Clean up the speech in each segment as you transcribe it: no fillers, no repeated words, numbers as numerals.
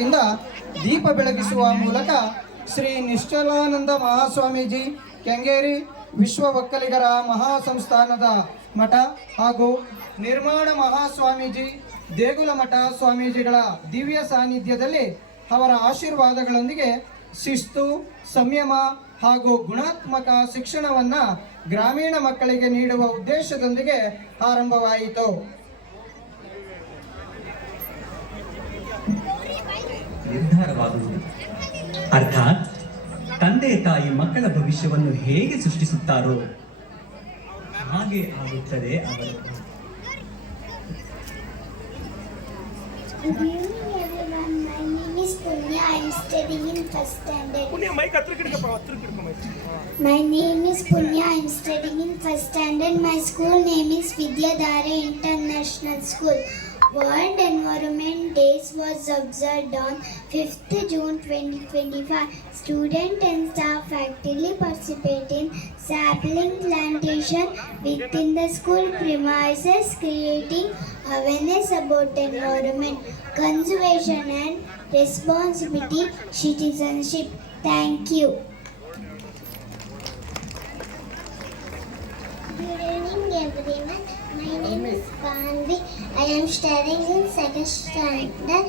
ಇಂದ ದೀಪ ಬೆಳಗಿಸುವ ಮೂಲಕ ಶ್ರೀ ನಿಶ್ಚಲಾನಂದ ಮಹಾಸ್ವಾಮೀಜಿ ಕೆಂಗೇರಿ ವಿಶ್ವ ಒಕ್ಕಲಿಗರ ಮಹಾಸಂಸ್ಥಾನದ ಮಠ ಹಾಗೂ ನಿರ್ಮಾಣ ಮಹಾಸ್ವಾಮೀಜಿ ದೇಗುಲ ಮಠ ಸ್ವಾಮೀಜಿಗಳ ದಿವ್ಯ ಸಾನ್ನಿಧ್ಯದಲ್ಲಿ ಅವರ ಆಶೀರ್ವಾದಗಳೊಂದಿಗೆ ಶಿಸ್ತು ಸಂಯಮ ಹಾಗೂ ಗುಣಾತ್ಮಕ ಶಿಕ್ಷಣವನ್ನು ಗ್ರಾಮೀಣ ಮಕ್ಕಳಿಗೆ ನೀಡುವ ಉದ್ದೇಶದೊಂದಿಗೆ ಆರಂಭವಾಯಿತು. ನಿರ್ಧಾರವಾಗುವುದು ಅರ್ಥಾತ್ ತಂದೆ ತಾಯಿ ಮಕ್ಕಳ ಭವಿಷ್ಯವನ್ನು ಹೇಗೆ ಸೃಷ್ಟಿಸುತ್ತಾರೋ ಹಾಗೆ ಆಗುತ್ತದೆ ಅವರ. My name is Punya. I am studying in first standard. My name is Punya. I am studying in first standard. My school name is Vidyadhara International School. World Environment Days was observed on 5th June 2025. Students and staff actively participate in sapling plantation within the school premises, creating awareness about environment, conservation and responsibility citizenship. Thank you. Good evening everyone. My name is Vanvi. I am studying in second standard.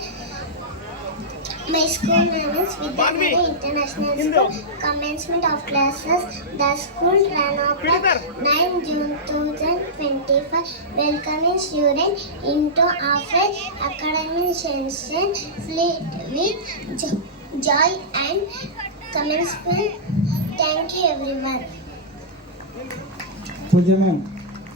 My school name is Vidyadhara International School. Commencement of classes. The school ran open 9 June 2025. Welcoming students into our academic session with joy and commencement. Thank you everyone.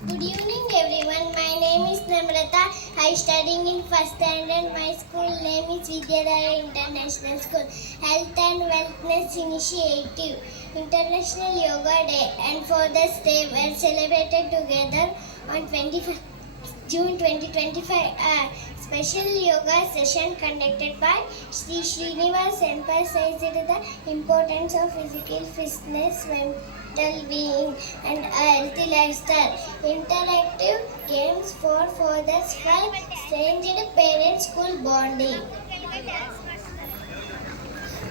Good evening everyone. My name is Namrata. I studying in first standard. My school name is Vidyadhara International School. Health and Wellness Initiative. International Yoga Day and Father's Day were celebrated together on 25th June 2025. Special yoga session conducted by Sri Srinivas emphasized the importance of physical fitness, mental being and a healthy lifestyle. Interactive games for fathers for strengthened parent-school bonding.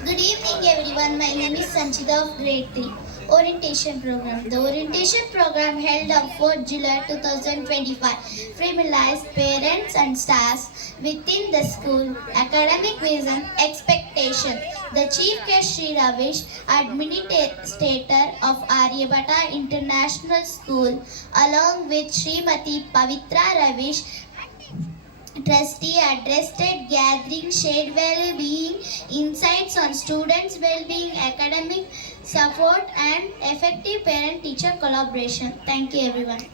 Good evening everyone. My name is Sanchita of grade 3. Orientation program. The orientation program held on 4th July 2025 familiarized parents and staffs within the school academic vision expectation. The chief guest Sri Ravish, administrator of Aryabhata International School, along with Srimati Pavitra Ravish, trustee, addressed at gathering, shared well-being, insights on students' well-being, academic support and effective parent-teacher collaboration. Thank you everyone.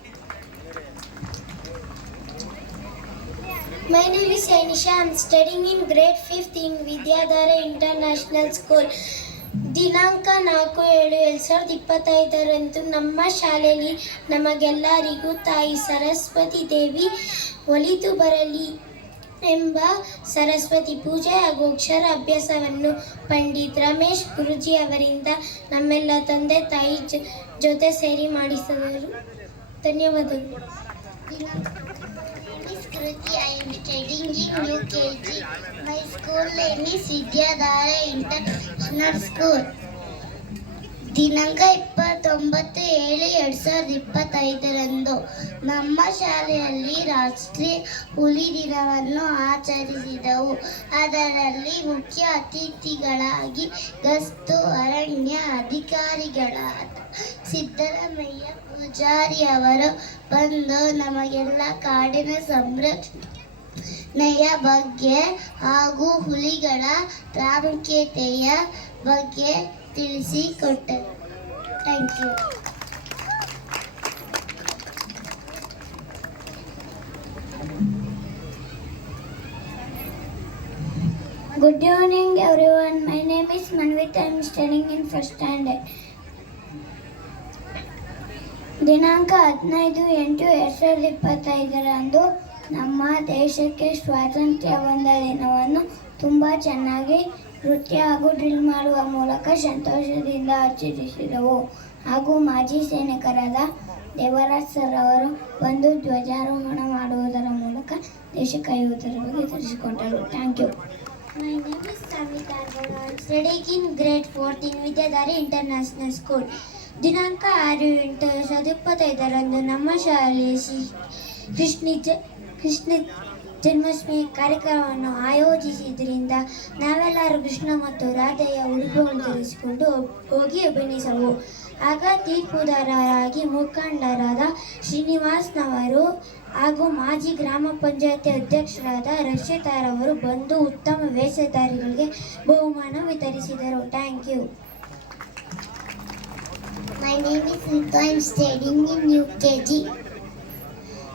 My name is Anisha. I am studying in grade 5th in Vidyadhara International School. ದಿನಾಂಕ 4/7/2025 ನಮ್ಮ ಶಾಲೆಯಲ್ಲಿ ನಮಗೆಲ್ಲರಿಗೂ ತಾಯಿ ಸರಸ್ವತಿ ದೇವಿ ಒಲಿದು ಬರಲಿ ಎಂಬ ಸರಸ್ವತಿ ಪೂಜೆ ಹಾಗೂ ಅಕ್ಷರ ಅಭ್ಯಾಸವನ್ನು ಪಂಡಿತ್ ರಮೇಶ್ ಗುರುಜಿ ಅವರಿಂದ ನಮ್ಮೆಲ್ಲ ತಂದೆ ತಾಯಿ ಜೊತೆ ಸೇರಿ ಮಾಡಿಸಿದರು. ಧನ್ಯವಾದಗಳು. I am studying in UKG. My school name is Vidyadhara International School. ದಿನಾಂಕ 29/7/2025 ನಮ್ಮ ಶಾಲೆಯಲ್ಲಿ ರಾಷ್ಟ್ರೀಯ ಹುಲಿ ದಿನವನ್ನು ಆಚರಿಸಿದೆವು. ಅದರಲ್ಲಿ ಮುಖ್ಯ ಅತಿಥಿಗಳಾಗಿ ಗಸ್ತು ಅರಣ್ಯ ಅಧಿಕಾರಿಗಳಾದ ಸಿದ್ದರಾಮಯ್ಯ ಪೂಜಾರಿ ಅವರು ಬಂದು ನಮಗೆಲ್ಲ ಕಾಡಿನ ಸಂರಕ್ಷಣೆಯ ಬಗ್ಗೆ ಹಾಗೂ ಹುಲಿಗಳ ಪ್ರಾಮುಖ್ಯತೆಯ ಬಗ್ಗೆ ತಿಳಿಸಿಕೊಟ್ಟರು. Thank you. Good evening everyone. My name is Manvita. I am studying in first standard. ದಿನಾಂಕ 15/8/2025 ನಮ್ಮ ದೇಶಕ್ಕೆ ಸ್ವಾತಂತ್ರ್ಯ ಬಂದ ದಿನವನ್ನು ತುಂಬ ಚೆನ್ನಾಗಿ ನೃತ್ಯ ಹಾಗೂ ಡ್ರಿಲ್ ಮಾಡುವ ಮೂಲಕ ಸಂತೋಷದಿಂದ ಆಚರಿಸಿದೆವು. ಹಾಗೂ ಮಾಜಿ ಸೈನಿಕರಾದ ದೇವರಾಜ್ ಸರ್ ಅವರು ಬಂದು ಧ್ವಜಾರೋಹಣ ಮಾಡುವುದರ ಮೂಲಕ ದೇಶ ಕಾಯುವುದರ ಬಗ್ಗೆ ತಿಳಿಸಿಕೊಟ್ಟರು. Thank you. My name Kargod. I am studying in grade 4th in Vidyadhari International School. ದಿನಾಂಕ 6/8/2025 ನಮ್ಮ ಶಾಲೆಯಲ್ಲಿ ಕೃಷ್ಣ ಜನ್ಮಾಷ್ಟಮಿ ಕಾರ್ಯಕ್ರಮವನ್ನು ಆಯೋಜಿಸಿದ್ರಿಂದ ನಾವೆಲ್ಲರೂ ಕೃಷ್ಣ ಮತ್ತು ರಾಧೆಯ ಉಡುಪುಗಳನ್ನು ಧರಿಸಿಕೊಂಡು ಹೋಗಿ ಅಭಿನಯಿಸವು. ಆಗ ತೀರ್ಪುದಾರರಾಗಿ ಮುಖಂಡರಾದ ಶ್ರೀನಿವಾಸ್ನವರು ಹಾಗೂ ಮಾಜಿ ಗ್ರಾಮ ಪಂಚಾಯತಿ ಅಧ್ಯಕ್ಷರಾದ ರಕ್ಷಿತಾರವರು ಬಂದು ಉತ್ತಮ ವೇಷಧಾರಿಗಳಿಗೆ ಬಹುಮಾನ ವಿತರಿಸಿದರು. Thank you. My name is Rita. I am studying in UKG.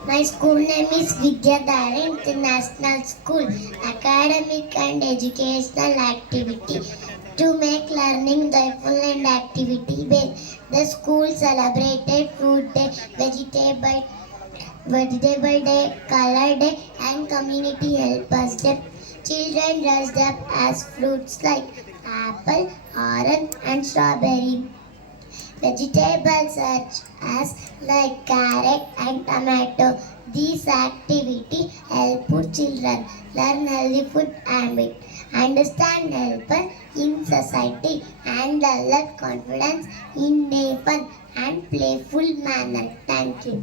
My school name is Vidyadhara International School. Academic and educational activity to make learning joyful and activity based. The school celebrated Fruit Day, Vegetable Day, Color Day, and Community Helpers Day. Children dressed up as fruits like apple, orange, and strawberry. Vegetables such as like carrot and tomato. These activity help children learn healthy food habit, understand help in society, and develop confidence in a fun and playful manner. Thank you.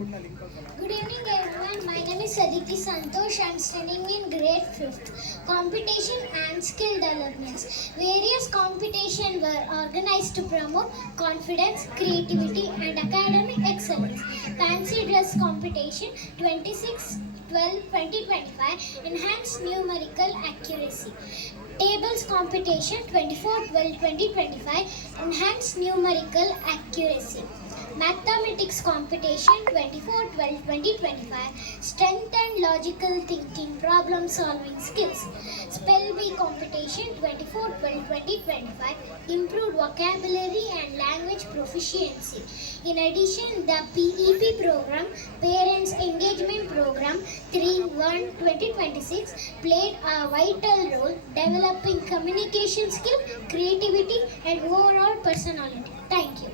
Good evening everyone. My name is Aditi Santosh. I am studying in grade 5th. Competition and skill developments. Various competitions were organized to promote confidence, creativity and academic excellence. Fancy dress competition 26/12/2025 enhanced numerical accuracy. Tables competition 24/12/2025 enhanced numerical accuracy. Mathematics competition 24/12/2025 strengthened logical thinking, problem solving skills. Spell bee competition 24/12/2025 improved vocabulary and language proficiency. In addition, the PEP program, Parents Engagement Program 3/1/2026 played a vital role developing communication skill, creativity and overall personality. Thank you.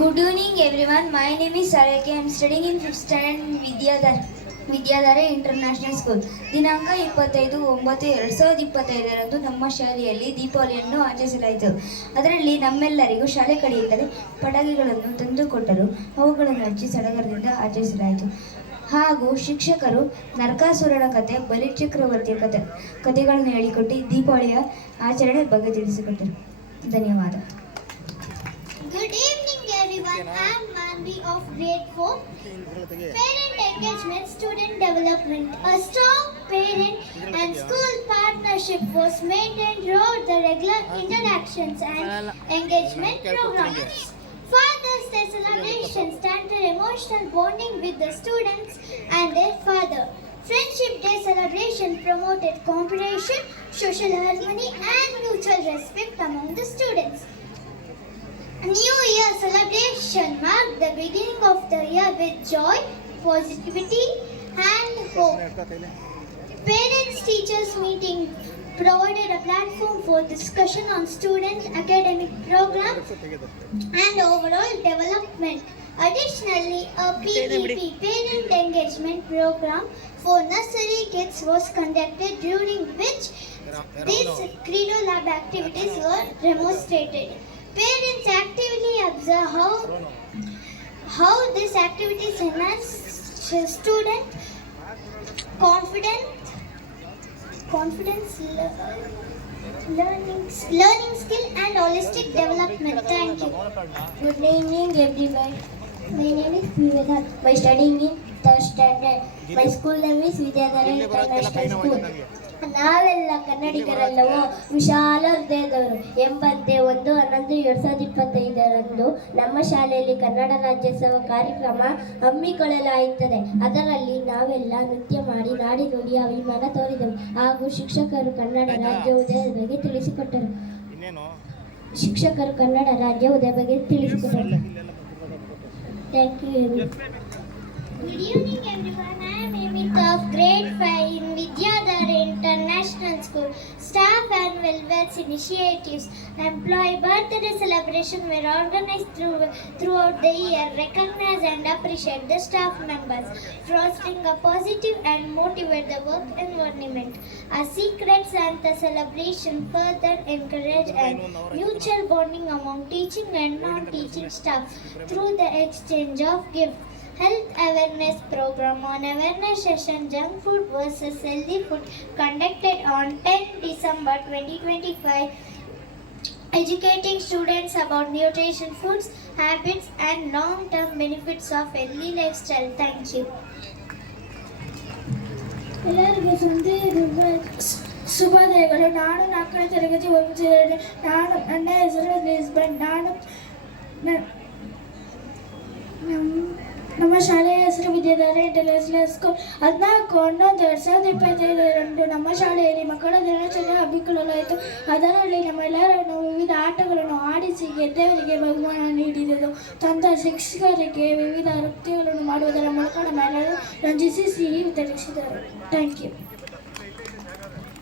Good evening everyone. My name is Saraki. I am studying in 5th standard in Vidyadhare international school. ದಿನಾಂಕ 25/9/2025 ನಮ್ಮ ಶಾಲೆಯಲ್ಲಿ ದೀಪಾವಳಿಯನ್ನು ಆಚರಿಸಲಾಯಿತು. ಅದರಲ್ಲಿ ನಮ್ಮೆಲ್ಲರಿಗೂ ಶಾಲೆ ಕಡೆಯಿಂದಲೇ ಪಟಾಕಿಗಳನ್ನು ತಂದುಕೊಟ್ಟರು. ಅವುಗಳನ್ನು ಹಚ್ಚಿ ಸಡಗರದಿಂದ ಆಚರಿಸಲಾಯಿತು. ಹಾಗೂ ಶಿಕ್ಷಕರು ನರಕಾಸುರನ ಕತೆ, ಬಲಿಚಕ್ರವರ್ತಿಯ ಕಥೆಗಳನ್ನು ಹೇಳಿಕೊಟ್ಟು ದೀಪಾವಳಿಯ ಆಚರಣೆ ಬಗ್ಗೆ ತಿಳಿಸಿಕೊಟ್ಟರು. ಧನ್ಯವಾದ. Good evening everyone. I am Manvi of grade 4. Parent engagement, student development. A strong parent and school partnership was maintained throughout the regular interactions and engagement programs. Father's Day celebration strengthened emotional bonding with the students and their father. Friendship Day celebration promoted cooperation, social harmony and mutual respect among the students. New Year celebration marked the beginning of the year with joy, positivity and hope. Parents-teachers meeting provided a platform for discussion on student academic programs and overall development. Additionally, a PEP parent engagement program for nursery kids was conducted, during which these Credo Lab activities were demonstrated. Parents actively observe how these activities enhance student confidence, learning skill and holistic development. Thank you. Good evening everyone. My name is Viveka. My studying in 3rd standard. My school name is Vidyadhara International School. ನಾವೆಲ್ಲ ಕನ್ನಡಿಗರೆಲ್ಲವೂ ವಿಶಾಲ ಹೃದಯದವರು. 81/11/2025 ನಮ್ಮ ಶಾಲೆಯಲ್ಲಿ ಕನ್ನಡ ರಾಜ್ಯೋತ್ಸವ ಕಾರ್ಯಕ್ರಮ ಹಮ್ಮಿಕೊಳ್ಳಲಾಗುತ್ತದೆ. ಅದರಲ್ಲಿ ನಾವೆಲ್ಲ ನೃತ್ಯ ಮಾಡಿ ನಾಡಿ ನುಡಿ ಅಭಿಮಾನ ತೋರಿದೆವು. ಹಾಗೂ ಶಿಕ್ಷಕರು ಕನ್ನಡ ರಾಜ್ಯ ಉದಯದ ಬಗ್ಗೆ ತಿಳಿಸಿಕೊಟ್ಟರು. Thank you. Good evening everyone. I am Amita of grade 5 in Vidyadhara International School. Staff and wellness initiatives. Employee birthday celebrations were organized throughout the year. Recognize and appreciate the staff members, fostering a positive and motivate the work environment. A secret Santa celebration further encourage and mutual bonding among teaching and non-teaching staff through the exchange of gifts. Health awareness program on awareness session junk food versus healthy food conducted on 10 December 2025, educating students about nutrition foods, habits and long-term benefits of healthy lifestyle. Thank you. ಎಲ್ಲರಿಗೂ ಶುಭೋದಯಗಳು. ನಾನು 4ನೇ ತರಗತಿ ಓದುತ್ತಿದ್ದೇನೆ. ನನ್ನ ಹೆಸರು Lisbon. ನಮ್ಮ ಶಾಲೆಯ ಹೆಸರು ವಿದ್ಯಾಧಾರೆ ಇಂಟರ್ನ್ಯಾಷನಲ್ ಸ್ಕೂಲ್. 14/11/2025 ನಮ್ಮ ಶಾಲೆಯಲ್ಲಿ ಮಕ್ಕಳ ದಿನಾಚರಣೆ ಹಮ್ಮಿಕೊಳ್ಳಲಾಯಿತು. ಅದರಲ್ಲಿ ನಮ್ಮೆಲ್ಲರನ್ನು ವಿವಿಧ ಆಟಗಳನ್ನು ಆಡಿಸಿ ಗೆದ್ದವರಿಗೆ ಬಹುಮಾನ ನೀಡಿದರು. ತಂದ ಶಿಕ್ಷಕರಿಗೆ ವಿವಿಧ ನೃತ್ಯಗಳನ್ನು ಮಾಡುವುದರ ಮೂಲಕ ನಮ್ಮೆಲ್ಲರೂ ರಂಜಿಸಿ ಸಿಹಿ ವಿತರಿಸಿದರು. Thank you.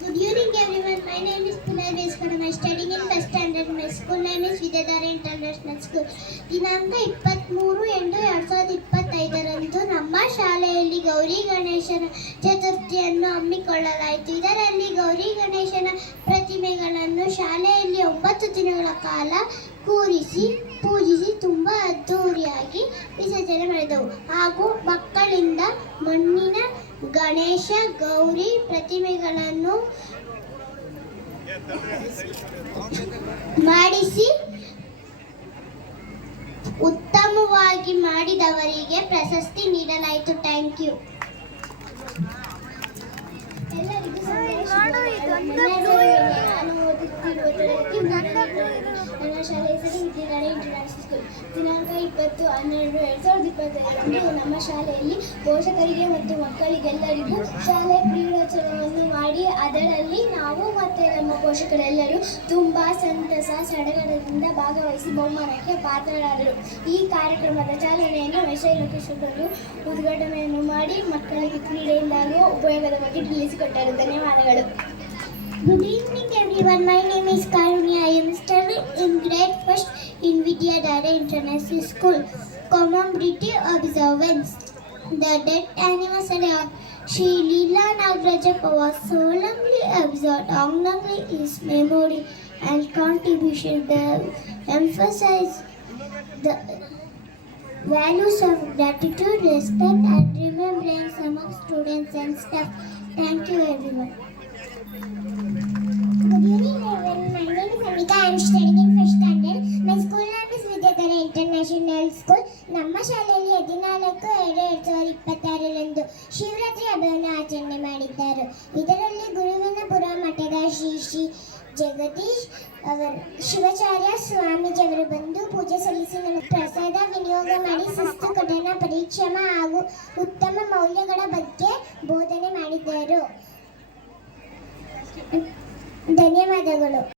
Good evening everyone. My name is Punay Veswaran. I am studying in first standard. My school name is Vidyadhara International School. ದಿನಾಂಕ 23/8/2025 ನಮ್ಮ ಶಾಲೆಯಲ್ಲಿ ಗೌರಿ ಗಣೇಶನ ಚತುರ್ಥಿಯನ್ನು ಹಮ್ಮಿಕೊಳ್ಳಲಾಯಿತು. ಇದರಲ್ಲಿ ಗೌರಿ ಗಣೇಶನ ಪ್ರತಿಮೆಗಳನ್ನು ಶಾಲೆಯಲ್ಲಿ 9 ದಿನಗಳ ಕಾಲ ಕೂರಿಸಿ ಪೂಜಿಸಿ ತುಂಬ ಅದ್ದೂರಿಯಾಗಿ ವಿಸರ್ಜನೆ ಮಾಡಿದೆವು. ಹಾಗೂ ಮಕ್ಕಳಿಂದ ಮಣ್ಣಿನ ಗಣೇಶ ಗೌರಿ ಪ್ರತಿಮೆಗಳನ್ನು ಮಾಡಿಸಿ ಉತ್ತಮವಾಗಿ ಮಾಡಿದವರಿಗೆ ಪ್ರಶಸ್ತಿ ನೀಡಲಾಯಿತು. Thank you. ಎಲ್ಲರಿಗೂ ನನ್ನ ಶಾಲೆ ಹೆಸರು ವಿದ್ಯಾಧಾರೆ ಇಂಟರ್ನ್ಯಾಷನಲ್ ಸ್ಕೂಲ್. ದಿನಾಂಕ 20/12/2025 ನಮ್ಮ ಶಾಲೆಯಲ್ಲಿ ಪೋಷಕರಿಗೆ ಮತ್ತು ಮಕ್ಕಳಿಗೆಲ್ಲರಿಗೂ ಶಾಲೆ ಕ್ರೀಡೋತ್ಸವವನ್ನು ಮಾಡಿ ಅದರಲ್ಲಿ ನಾವು ಮತ್ತು ನಮ್ಮ ಪೋಷಕರೆಲ್ಲರೂ ತುಂಬ ಸಂತಸ ಸಡಗರದಿಂದ ಭಾಗವಹಿಸಿ ಬಹುಮಾನಕ್ಕೆ ಪಾತ್ರರಾದರು. ಈ ಕಾರ್ಯಕ್ರಮದ ಚಾಲನೆಯನ್ನು ವೈಶಾಲಿ ಲೋಕೇಶ್ವರರು ಉದ್ಘಾಟನೆಯನ್ನು ಮಾಡಿ ಮಕ್ಕಳಿಗೆ ಕ್ರೀಡೆಯಿಂದಾಗುವ ಉಪಯೋಗದ ಬಗ್ಗೆ ತಿಳಿಸಿಕೊಟ್ಟರು. ಧನ್ಯವಾದಗಳು. Good evening everyone. My name is Karuni. I am studying in grade 1st in Vidyadhara International School. Commemorative observance. The death anniversary of Shri Leela Nagrajappa was solemnly observed, honoring his memory and contribution. The emphasize the values of gratitude, respect and remembrance among students and staff. Thank you everyone. Good evening everyone. My name is Amika. I am studying in first standard. My school name is Vidyadhara International School. ನಮ್ಮ ಶಾಲೆಯಲ್ಲಿ 14/2/2026 ಶಿವರಾತ್ರಿ ಹಬ್ಬವನ್ನು ಆಚರಣೆ ಮಾಡಿದ್ದಾರೆ. ಇದರಲ್ಲಿ ಗುರುವಿನಪುರ ಮಠದ ಶ್ರೀ ಜಗದೀಶ್ ಶಿವಾಚಾರ್ಯ ಸ್ವಾಮೀಜಿಯವರು ಬಂದು ಪೂಜೆ ಸಲ್ಲಿಸಿ ನಮಗೆ ಪ್ರಸಾದ ವಿನಿಯೋಗ ಮಾಡಿ ಶಿಸ್ತು, ಕಠಿಣ ಪರಿಶ್ರಮ ಹಾಗೂ ಉತ್ತಮ ಮೌಲ್ಯಗಳ ಬಗ್ಗೆ ಬೋಧನೆ ಮಾಡಿದ್ದರು. ಧನ್ಯವಾದಗಳು.